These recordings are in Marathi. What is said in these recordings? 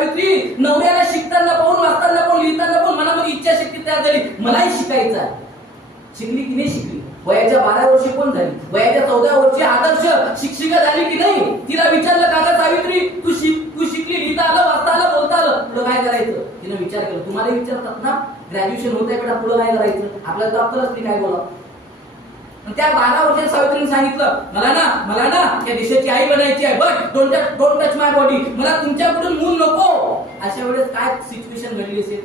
सावित्री नवऱ्याला शिकताना पाहून, वाचताना पाहून, लिहिताना पाहून मनामध्ये इच्छाशक्ती तयार झाली, मलाही शिकायचं आहे. शिकली की नाही शिकली? वयाच्या 12 वर्षी कोण झाली? वयाच्या 14 वर्षी आदर्श शिक्षिका झाली की नाही? तिला विचारलं का ग सावित्री तू शिकली, लिहिता आलं, वाचता आलं, बोलता आलं, पुढे काय करायचं? तिने विचार केला. तुम्हाला विचारतात ना ग्रॅज्युएशन होत आहे बेटा, पुढे काय करायचं? आपल्याला तर आपलंच नाही काय बोलावं. त्या 12 वर्षाच्या सावित्रीने सांगितलं मला ना त्या देशाची आई बनायची आहे, but don't touch my body, मला तुमच्याकडून मूल नको. अशा वेळेस काय सिच्युएशन घडली असेल?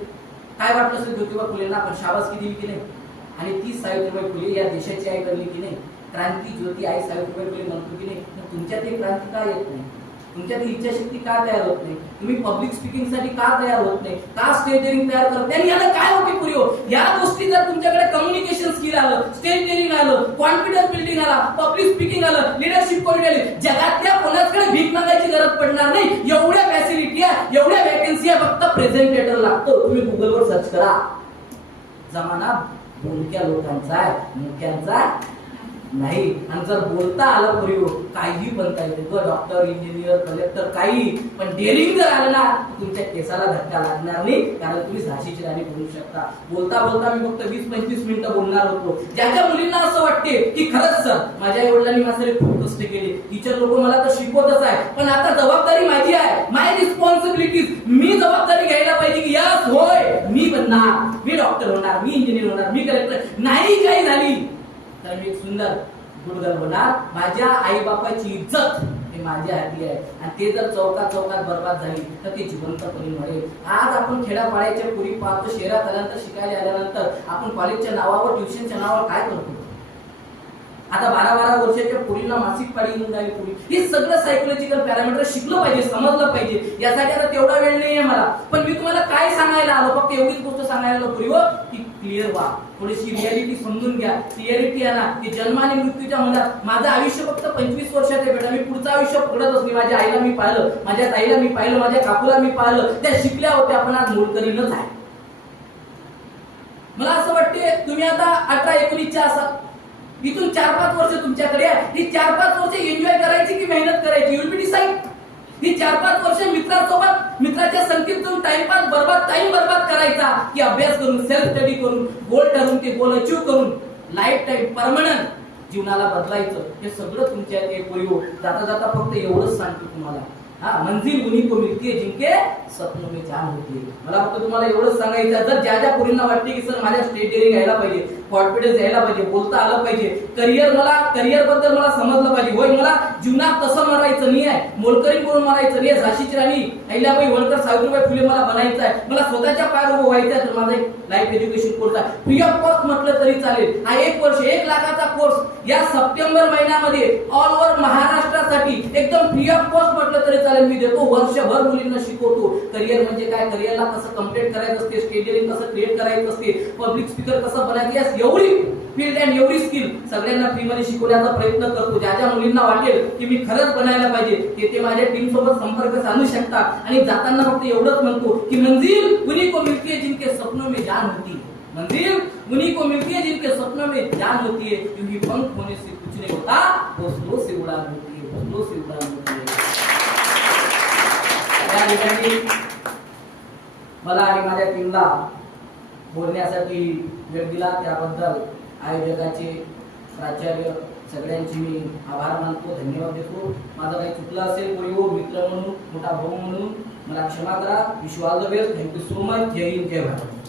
काय वाटलं असेल ज्योतिबा फुलेंना? आपण शाबासकी दिली की नाही? आणि ती सावित्रीबाई फुले या देशाची आई बनली की नाही? क्रांती ज्योती आई सावित्रीबाई फुले म्हणतो की नाही? तुमच्यात ही क्रांती का येत नाही? तुमच्यात इच्छाशक्ती का तयार होत नाही? तुम्ही पब्लिक स्पीकिंग साठी का तयार होत नाही? का स्टेज डेअरिंग तयार करत नाही? याला काय होते पुरी हो? या गोष्टी जर तुमच्याकडे कम्युनिकेशन स्किल आलं, स्टेज डेअरिंग आलं, कॉन्फिडन्स बिल्डिंग आला, पब्लिक स्पीकिंग आलं, लिडरशिप क्वालिटी आली, जगातल्या कोणाकडे भीक मागायची गरज पडणार नाही. एवढ्या फॅसिलिटी आहे, एवढ्या वॅकन्सी आहे, फक्त प्रेझेंटेटर लागतो. तुम्ही गुगलवर सर्च करा. जमाना बोलक्या लोकांचा आहे, मुख्यांचा नाही. आणि जर बोलता आलं पुरी काही बनता येते, डॉक्टर, इंजिनियर, कलेक्टर, काही. पण डेअरिंग जर आलं ना तुमच्या केसाला धक्का लागणार नाही, कारण तुम्ही झाशीची राणी बनू शकता. बोलता बोलता मी फक्त 20-25 मिनिटं बोलणार होतो. ज्याच्या मुलींना असं वाटते की खरंच सर माझ्या आई वडिलांनी माझ्यासाठी खूप कष्ट केले, टीचर लोक मला तर शिकवतच आहे, पण आता जबाबदारी माझी आहे, माय रिस्पॉन्सिबिलिटीज. मी जबाबदारी घ्यायला पाहिजे की यस होय मी बनणार, मी डॉक्टर होणार, मी इंजिनियर होणार, मी कलेक्टर. नाही काही झाली तर मी एक सुंदर गुडगल होणार. माझ्या आई बापाची इज्जत हे माझ्या हाती आहे, आणि ते जर चौकात बर्बाद झाली तर ते जिवंतपणे मरेल. आज आपण खेड्यापाड्याच्या पुरी पाहतो, शहरात आल्यानंतर, शिकायला आल्यानंतर आपण कॉलेजच्या नावावर, ट्युशनच्या नावावर काय करतो? आता 12 वर्षाच्या पुरीला मासिक पाळी येऊन जाईल पुरी. हे सगळं सायकोलॉजिकल पॅरामीटर शिकलं पाहिजे, समजलं पाहिजे. यासाठी आता तेवढा वेळ नाहीये मला, पण मी तुम्हाला काय सांगायला आलो, फक्त एवढीच गोष्ट सांगायला आलो पुरी की क्लिअर व्हा, थोडीशी रियालिटी समजून घ्या. क्लिअरिटी आहे ना की जन्म आणि मृत्यूच्या मधात माझं आयुष्य फक्त 25 वर्षात आहे बेटा. मी पुढचं आयुष्य पडतच नाही. माझ्या आईला मी पाहिलं, माझ्या ताईला मी पाहिलं, माझ्या काकूला मी पाहिलं, त्या शिकल्या होत्या, पण आज मोलकरीनच आहे. मला असं वाटते तुम्ही आता 18-19च्या असाल, इथून 4-5 वर्ष तुमच्याकडे आहे. ही 4-5 वर्ष एन्जॉय करायची की मेहनत करायची? You'll be decide. ही 4-5 वर्ष मित्रासोबत, मित्राच्या संगतीतून टाइम बर्बाद करायचा की अभ्यास करून, सेल्फ स्टडी करून, गोल ठरवून, ते गोल अचीव करून लाईफ टाइम परमनंट जीवनाला बदलायचं? हे सगळं तुमच्या जाता जाता फक्त एवढंच सांगतो तुम्हाला, मंजिल उन्हीं को मिलती है जिनके सपनों में जान होती है. मला फक्त तुम्हाला एवढंच सांगायचं, जर ज्या पुरींना वाटते की सर माझ्या स्टेज डेअरिंग यायला पाहिजे, कॉन्फिडन्स यायला पाहिजे, बोलता आलं पाहिजे, करिअर बद्दल मला समजलं पाहिजे, होय मला जीवनात तसं मरायचं नाही आहे, मोलकरी करून मरायचं नाही, झाशीची राणी अहिल्याबाई होळकर, सावित्रीबाई फुले मला बनायचं आहे, मला स्वतःच्या पायावर उभं व्हायचं आहे, तर माझा एक लाईफ एज्युकेशन कोर्स आहे, फ्री ऑफ कॉस्ट म्हटलं तरी चालेल. हा 1 वर्ष 1 लाखाचा कोर्स या सप्टेंबर महिन्यामध्ये ऑल ओव्हर महाराष्ट्रासाठी एकदम फ्री ऑफ कॉस्ट म्हटलं तरी चालेल मी देतो. वर्षभर मुलींना शिकवतो. करिअर म्हणजे काय, करिअरला कसं कम्प्लीट करायचं असते, स्टेज डेअरिंग कसं क्रिएट करायचं असते, पब्लिक स्पीकर कसं बनायचं, एवढी फील्ड अँड एवढी स्किल सगळ्यांना फ्री मध्ये शिकवण्याचा प्रयत्न करतो. ज्या मुलींना वाटेल की मी खरंच बनायला पाहिजे ते माझ्या टीम सोबत संपर्क साधू शकतात. आणि जाताना फक्त एवढंच म्हणतो की मंजिल उन्हीं को मिलती है जिनके सपनों में जान होती है, मंजिल उन्हीं को मिलती है जिनके सपनों में जान होती है, क्योंकि पंख होने से कुछ नहीं होता, हौसलों से उड़ान होती है, हौसलों से उड़ान होती है. या ठिकाणी मला आणि माझ्या टीमला बोलण्यासाठी वेळ दिला त्याबद्दल आयोजकाचे, प्राचार्य सगळ्यांची मी आभार मानतो, धन्यवाद देतो. माझं काही चुकलं असेल कोणी मित्र म्हणून, मोठा भाऊ म्हणून मला क्षमा करा. Wish you all the best. Thank you so much. जय हिंद, जय भारत.